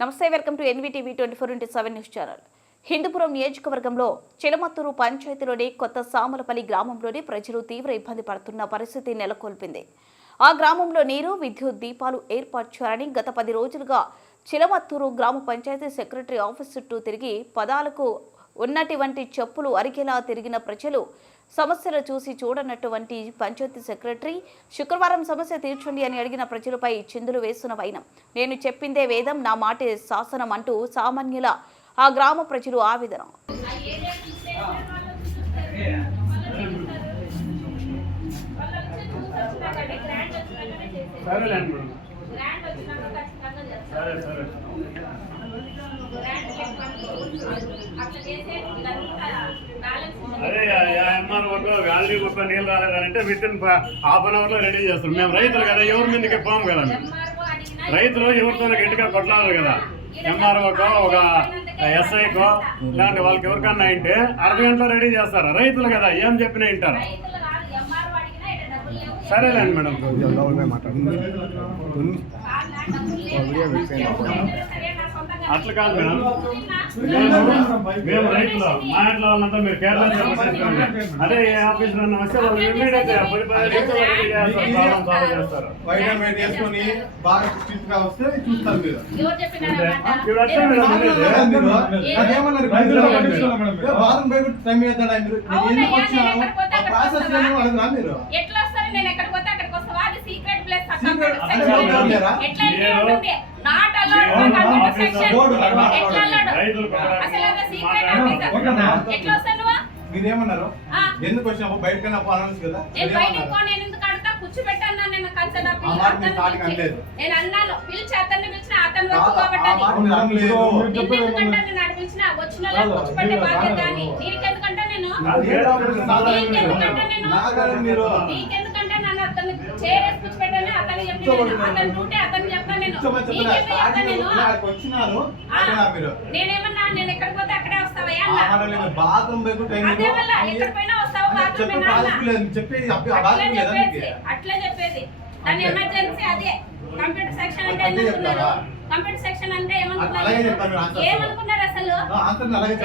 నమస్తే welcome to NVTV twenty four into seven news channel. Hindupuram నియోజకవర్గంలో చిలమత్తూరు పంచాయతీలోని కొత్త సామలపల్లి గ్రామంలోని ప్రజలు తీవ్ర ఇబ్బంది పడుతున్న పరిస్థితి నెలకొల్పింది. ఆ గ్రామంలో నీరు విద్యుత్ దీపాలు ఏర్పాటు చేయాలని గత పది రోజులుగా చిలమత్తూరు గ్రామ పంచాయతీ సెక్రటరీ ఆఫీస్ చుట్టూ తిరిగి పదాలకు ఉన్నటువంటి చెప్పులు అరిగేలా తిరిగిన ప్రజలు సమస్యలు చూసి చూడనటువంటి పంచాయతీ సెక్రటరీ శుక్రవారం సమస్య తీర్చండి అని అడిగిన ప్రజలపై చిందులు వేస్తున్న వైనం. నేను చెప్పిందే వేదం నా మాటే శాసనం అంటూ సామాన్యుల ఆ గ్రామ ప్రజలు ఆవేదన. సరేలేండి సరే సరే. ఎంఆర్ ఒక గాలి గొప్ప నీళ్ళు రాలేదంటే విత్ ఇన్ హాఫ్ అన్ అవర్లో రెడీ చేస్తారు. మేము రైతులు కదా ఎవరి మీదకి పోము కదా మేము. రైతులు ఎవరితో గట్టిగా కొట్లాడాలి కదా. ఎంఆర్ఓకో ఒక ఎస్ఐకో ఇలాంటి వాళ్ళకి ఎవరికన్నా అంటే అర్ధ గంటలో రెడీ చేస్తారు. రైతులు కదా ఏం చెప్పినా వింటారు. సరేలేండి మేడం. అట్లా కాదు మేడం. మేము రైతులు. మా ఇంట్లో వాళ్ళంతా మీరు కేరళ అదే ఏ ఆఫీస్లో వస్తే వాళ్ళు ఇమ్మీడియట్ చేస్తారు. సాల్వ్ బాగా గా వస్తే చూస్తారు మీరు. పోయి కూడా టైం మీరు ప్రాసెస్ అడగరా ఎట్లా వస్తారు? నేను ఎక్కడికి పోతే అక్కడికి వస్తావా? అది సీక్రెట్ ప్లేస్ ఎట్లా నాట్ అలౌడ్ మీరేమన్నారు. ఎందుకు వచ్చినాము బయటకైనా అనొచ్చు కదా? కూర్చోబెట్టాను నేను కన్సల్ట్. నేను అన్నాను. పిలిచి అతన్ని పిలిచిన అతను ఆ కాబట్టి నేను అటు పిలిచిన వచ్చిన కూర్చోబెట్టే బాధ్యత నీకెందుకంటే నేను. నీకెందుకంటే నేను? నీకెందుకంటే నన్ను అతన్ని చేరేసి కూర్చోబెట్టాను అతను అతని డ్యూటీ నేనేమన్నా నేను పోతే అక్కడే వస్తావయ్యా బాత్రూమ్ ఎక్కడ పోయినా వస్తావు బాత్రూమ్ అట్లే చెప్పేది అట్లే చెప్పేది. దాని. ఎమర్జెన్సీ అదే. కంప్యూటర్ సెక్షన్ అంటే ఏమనుకున్నారు? కంప్యూటర్ సెక్షన్ అంటే ఏమనుకున్నారు. ఏమనుకున్నారు అసలు?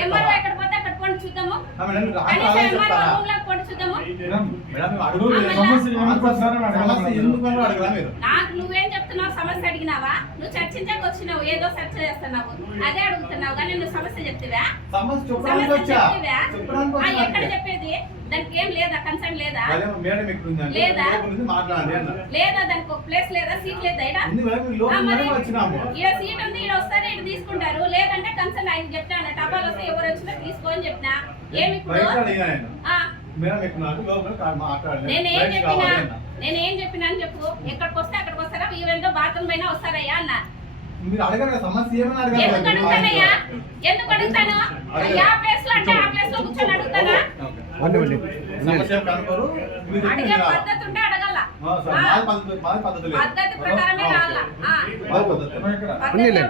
ఎంఆర్ఓ ఎక్కడ పోతే అక్కడ పోండి చూద్దాము. రూమ్ నాకు నువ్వేం చెప్తున్నావు? సమస్య అడిగినావా? నువ్వు చర్చించక వచ్చినావు. ఏదో చర్చ చేస్తున్నావు. అదే అడుగుతున్నావు. కానీ నువ్వు సమస్య చెప్తివా? ఎక్కడ. చెప్పేది? దానికి ఏం లేదా? కన్సర్న్ లేదా? లేదా? లేదా? దానికి ఒక ప్లేస్ లేదా? సీట్ లేదా? ఈడ? సీట్ ఉంది ఈడ వస్తారు ఈడ తీసుకుంటారు. లేదంటే కన్సర్న్ ఆయన చెప్పినా టపాల్ వస్తే ఎవరు వచ్చినా తీసుకో అని చెప్పినా. ఏమి ఇప్పుడు? మేడం ఇక్కడ నాకు లోపల నేనేం చెప్పినా అని చెప్పు. ఎక్కడికి వస్తే అక్కడికి వస్తారా? ఈవెంతో బాత్రూమ్ అయినా వస్తారయ్యా అన్న. మీరు అడగరు సమస్య ఏమని అడగాలి ఎందుకు కదా, మీరు అడుగుతానయ్యా? వాయిస్ ఎందుకు అడుగుతాను? ఆ ప్లేస్లో అంటే ఆ ప్లేస్లో కూర్చొని అడుగుతానా? ఓకే. సమస్య ఏం కనుక్కోరు మీరు చెప్పింది అడిగే వినాలి. పద్ధతి ఉంటే అడగల. ఆ, సరే, మాది పద్ధతి మాది పద్ధతి లేదు. పద్ధతి ప్రకారమే రావాలా ఆ, మాది పద్ధతి. అమ్మా ఇక్కడ. పద్ధతి